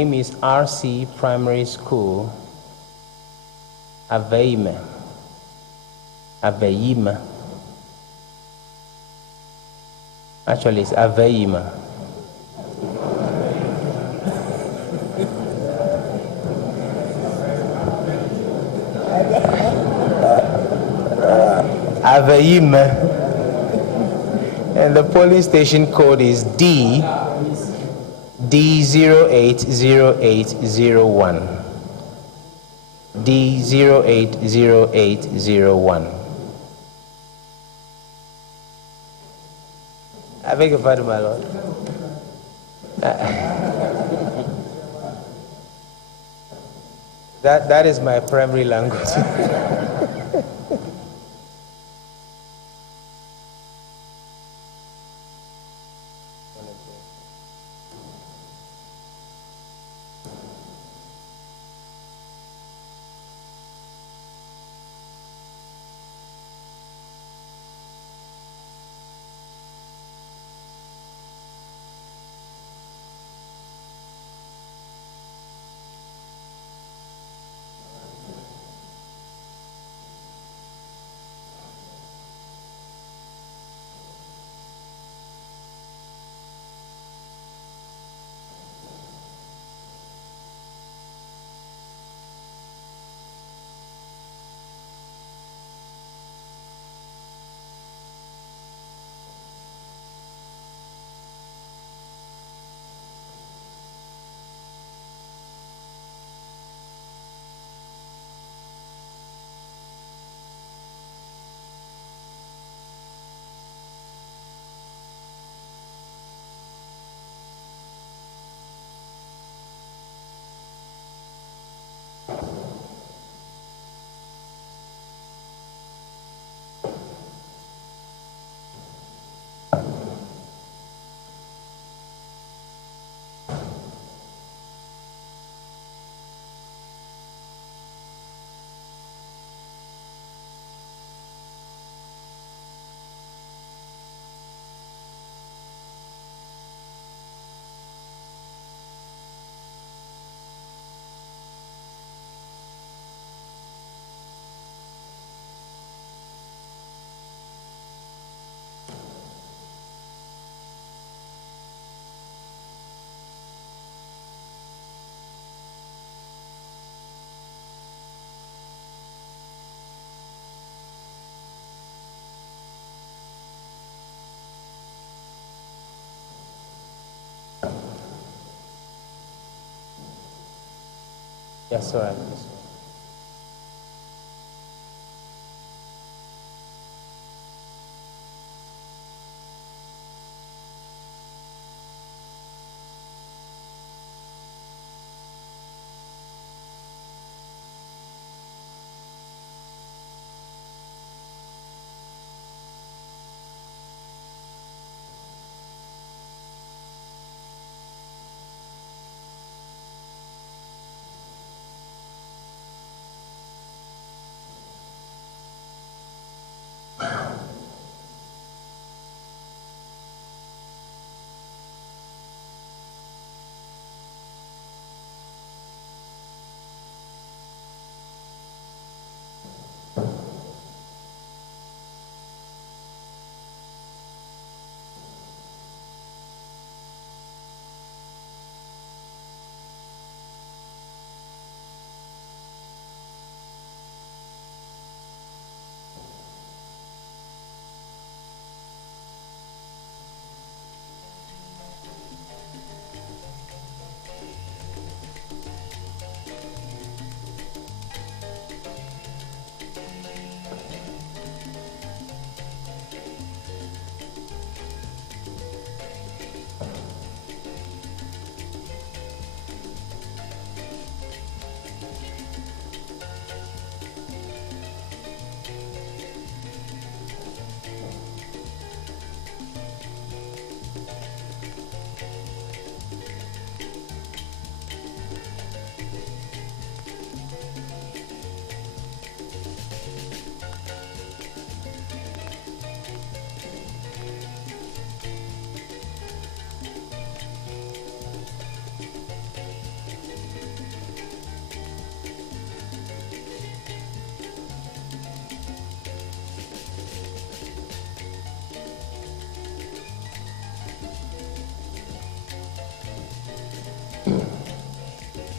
name is RC Primary School, Aveima. Aveima. Actually, it's Aveima. Aveima. And the polling station code is D080801. D080801. I beg your pardon, my lord. That is my primary language. Yes, all right.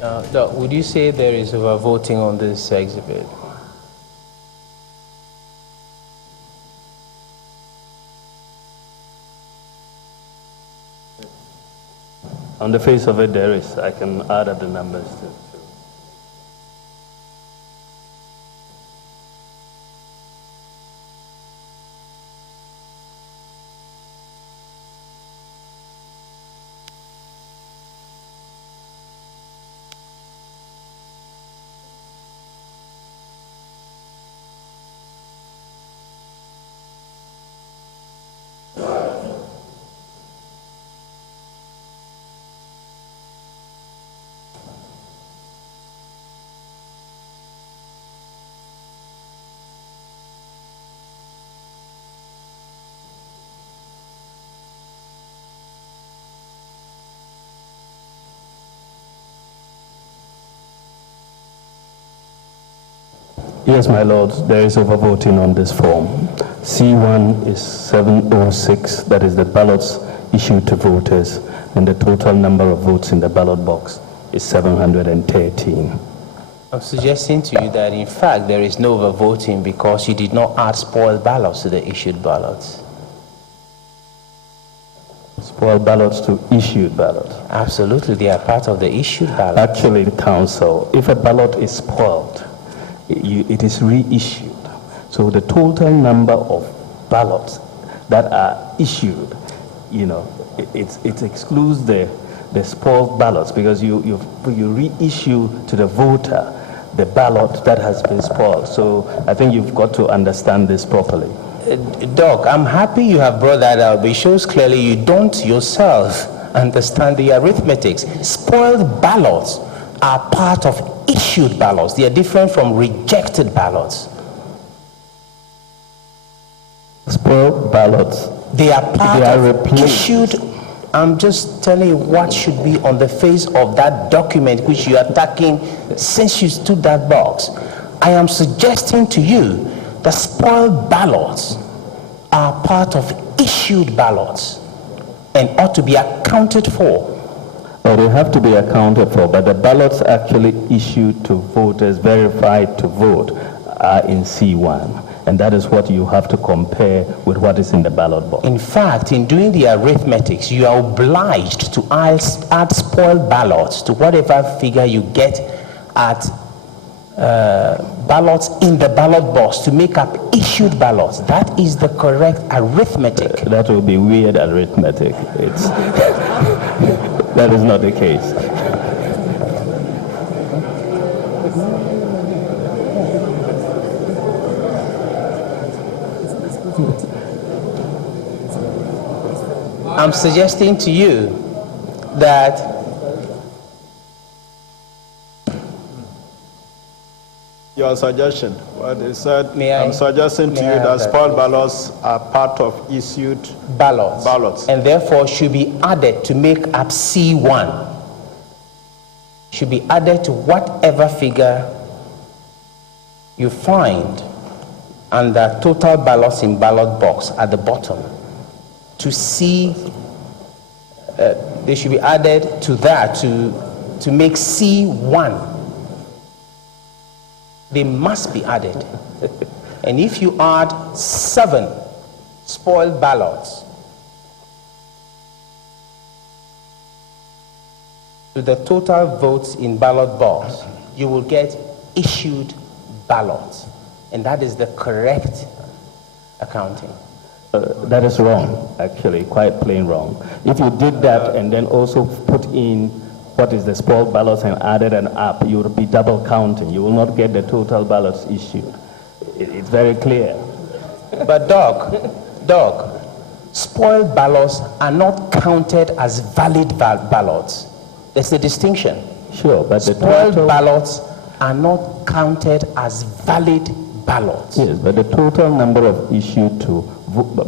Doc, would you say there is overvoting on this exhibit? On the face of it, there is. I can add up the numbers too. Yes, my lords, there is overvoting on this form. C1 is 706, that is the ballots issued to voters, and the total number of votes in the ballot box is 713. I'm suggesting to you that in fact there is no overvoting because you did not add spoiled ballots to the issued ballots. Spoiled ballots to issued ballots? Absolutely, they are part of the issued ballot. Actually, counsel, if a ballot is spoiled, it is reissued. So the total number of ballots that are issued, it excludes the spoiled ballots because you reissue to the voter the ballot that has been spoiled. So I think you've got to understand this properly. Doc, I'm happy you have brought that out, but it shows clearly you don't yourself understand the arithmetics. Spoiled ballots are part of issued ballots. They are different from rejected ballots. Spoiled ballots. They are part of replaced. Issued. I'm just telling you what should be on the face of that document which you are attacking since you stood that box. I am suggesting to you that spoiled ballots are part of issued ballots and ought to be accounted for. Well, they have to be accounted for, but the ballots actually issued to voters, verified to vote, are in C1. And that is what you have to compare with what is in the ballot box. In fact, in doing the arithmetics, you are obliged to add spoiled ballots to whatever figure you get at ballots in the ballot box to make up issued ballots. That is the correct arithmetic. That will be weird arithmetic. That is not the case. I'm suggesting to you that your suggestion, what is said, I'm suggesting to you that spoiled ballots are part of issued ballots. And therefore should be added to make up C1. Should be added to whatever figure you find under total ballots in ballot box at the bottom. To see, they should be added to that to make C1. They must be added. And if you add 7 spoiled ballots to the total votes in ballot box, you will get issued ballots. And that is the correct accounting. That is wrong, actually, quite plain wrong. If you did that and then also put in what is the spoiled ballots and added an up, you would be double counting. You will not get the total ballots issued. It's very clear. But Doc, spoiled ballots are not counted as valid ballots. There's a distinction. Sure, but the spoiled total ballots are not counted as valid ballots. Yes, but the total number of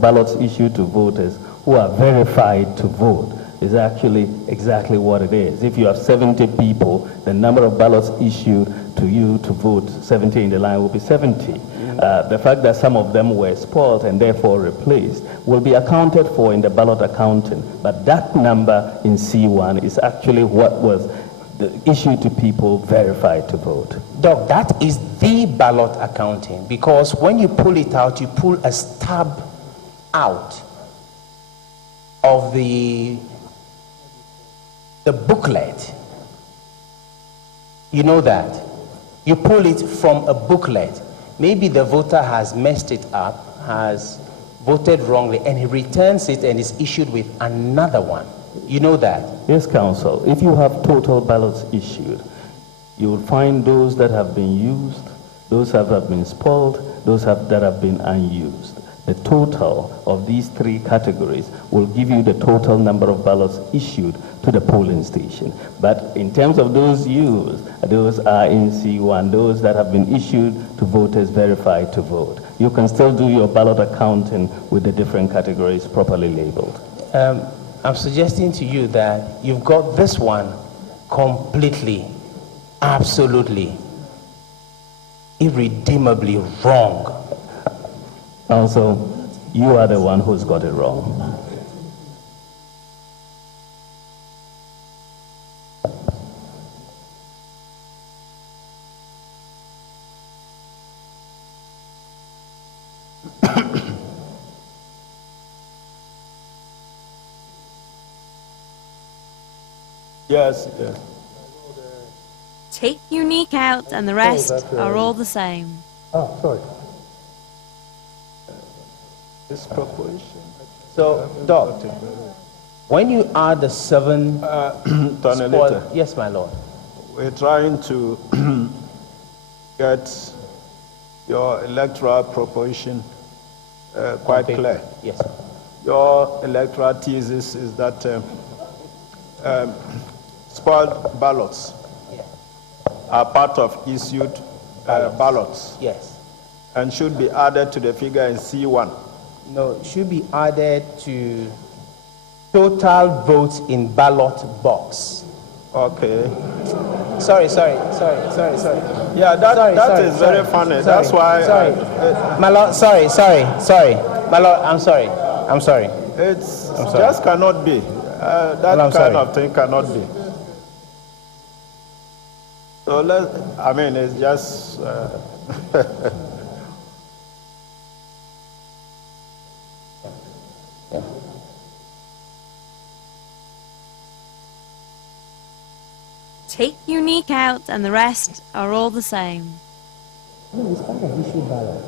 ballots issued to voters who are verified to vote is actually exactly what it is. If you have 70 people, the number of ballots issued to you to vote, 70 in the line, will be 70. The fact that some of them were spoiled and therefore replaced will be accounted for in the ballot accounting. But that number in C1 is actually what was issued to people verified to vote. Doc, that is the ballot accounting, because when you pull it out, you pull a stub out of the booklet. You know that. You pull it from a booklet. Maybe the voter has messed it up, has voted wrongly, and he returns it and is issued with another one. You know that? Yes, Counsel. If you have total ballots issued, you will find those that have been used, those that have been spoiled, those that have been unused. The total of these three categories will give you the total number of ballots issued to the polling station. But in terms of those used, those are in C1, those that have been issued to voters verified to vote. You can still do your ballot accounting with the different categories properly labeled. I'm suggesting to you that you've got this one completely, absolutely, irredeemably wrong. Also, you are the one who's got it wrong. Yes, yes. Take unique out and the rest are all the same. Oh, sorry. This proposition. So, Doc, when you add the 7 Tonelita, yes, my lord. we're trying to get your electoral proposition quite Okay. clear. Yes. Your electoral thesis is that spoiled ballots are part of issued ballots Yes. and should be added to the figure in C1. No, it should be added to total votes in ballot box. Okay. Sorry. Yeah, that Sorry, is very funny. sorry, That's why sorry. My lord, sorry. My lord, I'm sorry. it's sorry. just cannot be. That Well, I'm kind sorry. of thing cannot be. So it's just. Take unique out and the rest are all the same. Yes, my lord.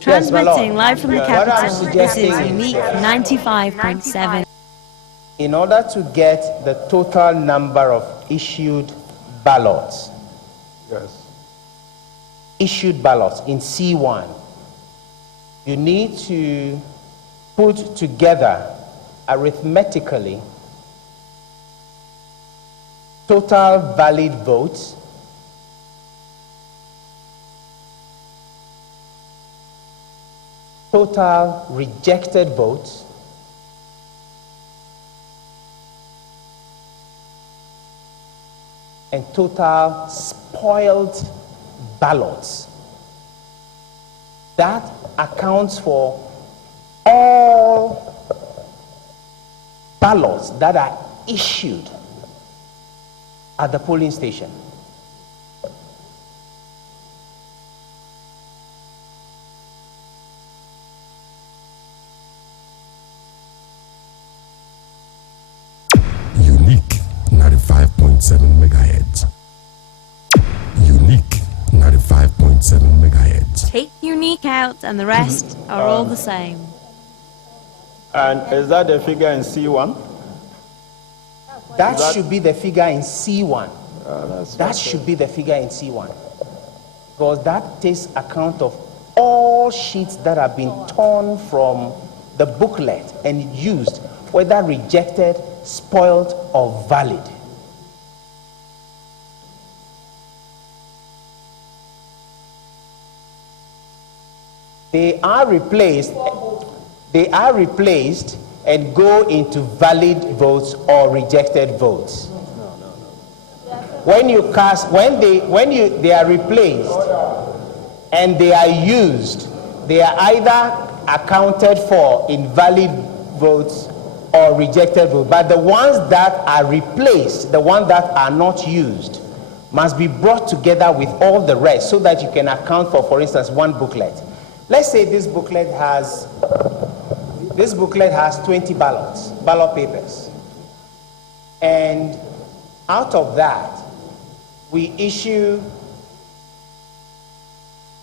Transmitting live from the What I'm capital, this suggesting is is Unique 95.7. In order to get the total number of issued ballots in C1, you need to put together arithmetically total valid votes total rejected votes and total spoiled ballots. That accounts for all ballots that are issued at the polling station. Unique 95.7 megahertz. Unique 95.7 megahertz. Take unique out and the rest are all the same. And is that the figure in C1? That should be the figure in C1. That should be the figure in C1. Because that takes account of all sheets that have been torn from the booklet and used, whether rejected, spoiled, or valid. They are replaced and go into valid votes or rejected votes. When you cast, they are replaced and they are used, they are either accounted for in valid votes or rejected vote, but the ones that are replaced, the ones that are not used, must be brought together with all the rest so that you can account for instance, one booklet. Let's say this booklet has 20 ballot papers. And out of that, we issue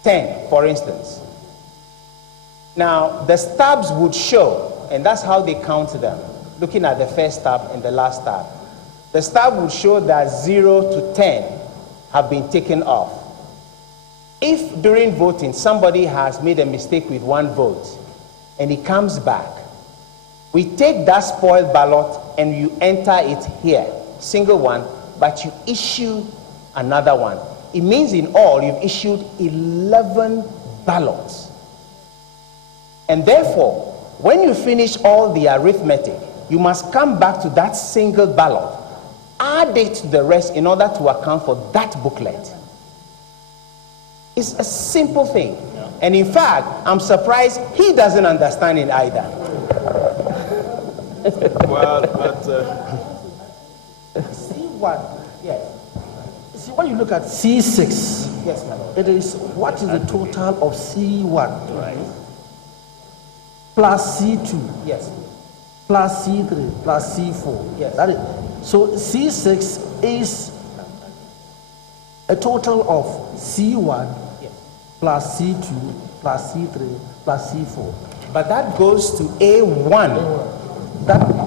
10, for instance. Now, the stubs would show, and that's how they count them, looking at the first stub and the last stub. The stub would show that 0 to 10 have been taken off. If during voting somebody has made a mistake with one vote and he comes back, we take that spoiled ballot and you enter it here, single one, but you issue another one. It means in all you've issued 11 ballots. And therefore, when you finish all the arithmetic, you must come back to that single ballot, add it to the rest in order to account for that booklet. It's a simple thing. Yeah. And in fact, I'm surprised he doesn't understand it either. Well, but... See what? Yes. See, when you look at C6, yes, my Lord. it is what is the total of C1? Right. Plus C2. Yes. Plus C3, plus C4. Yes. That is, so C6 is a total of C1 yes. plus C2 plus C3 plus C4. But that goes to A1.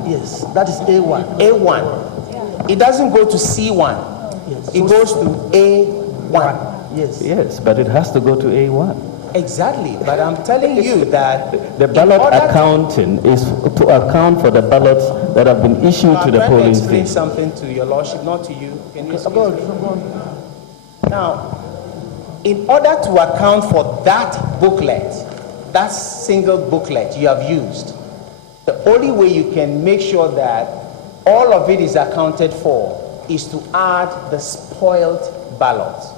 Yes, that is A1. A1. It doesn't go to C1. Yes. It goes to A1. Yes. Yes, but it has to go to A1. Exactly, but I'm telling you that the ballot accounting is to account for the ballots that have been issued to the polling station. I'm station. something to your lordship, not to you. Can you explain? Now, in order to account for that booklet, that single booklet you have used, the only way you can make sure that all of it is accounted for is to add the spoiled ballots.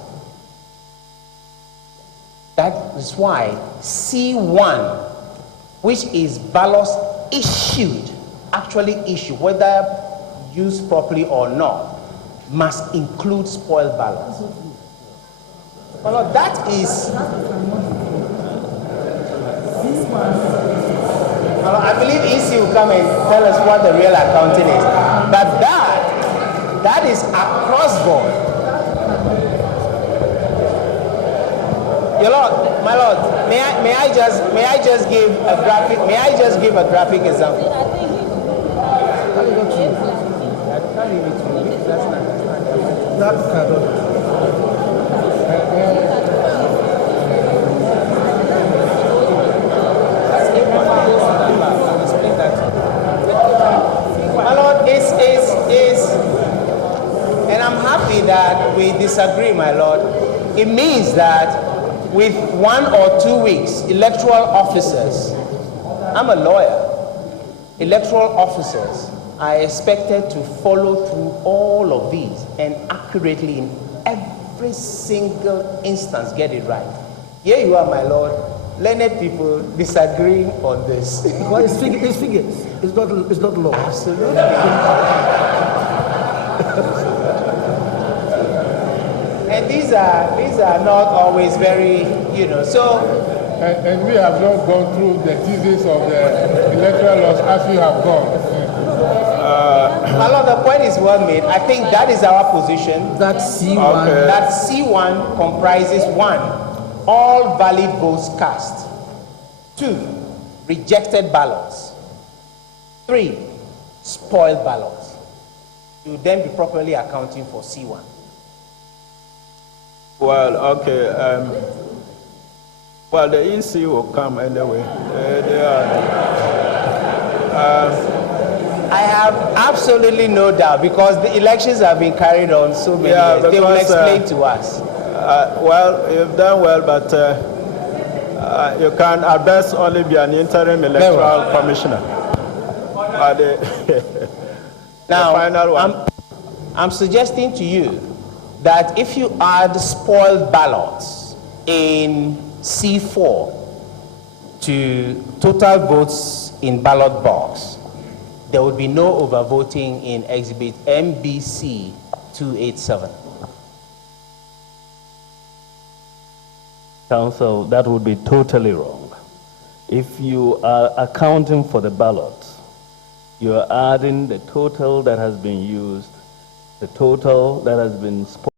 That is why C1, which is ballots issued, actually issued, whether used properly or not, must include spoiled ballots. Well, that is... Well, I believe EC will come and tell us what the real accounting is. But that is across board. Your Lord, my Lord, may I just give a graphic example? My Lord, and I'm happy that we disagree, my Lord. It means that with 1 or 2 weeks, electoral officers, I'm a lawyer, electoral officers are expected to follow through all of these and accurately in every single instance get it right. Here you are, my Lord, learned people disagreeing on this. Well, it's figures. It's not law. Absolutely. And these are not always very, so... And we have not gone through the thesis of the electoral laws as you have gone. My Lord, the point is well made. I think that is our position. That C1. Okay. That C1 comprises 1, all valid votes cast. 2, rejected ballots. 3, spoiled ballots. You will then be properly accounting for C1. Well, okay. Well, the EC will come anyway. I have absolutely no doubt because the elections have been carried on so many years. They will explain to us. Well, you've done well, but you can at best only be an interim electoral commissioner. Now, the final one. I'm suggesting to you that if you add spoiled ballots in C4 to total votes in ballot box, there would be no overvoting in exhibit MBC 287. Council, that would be totally wrong. If you are accounting for the ballots, you are adding the total that has been used, the total that has been spoken.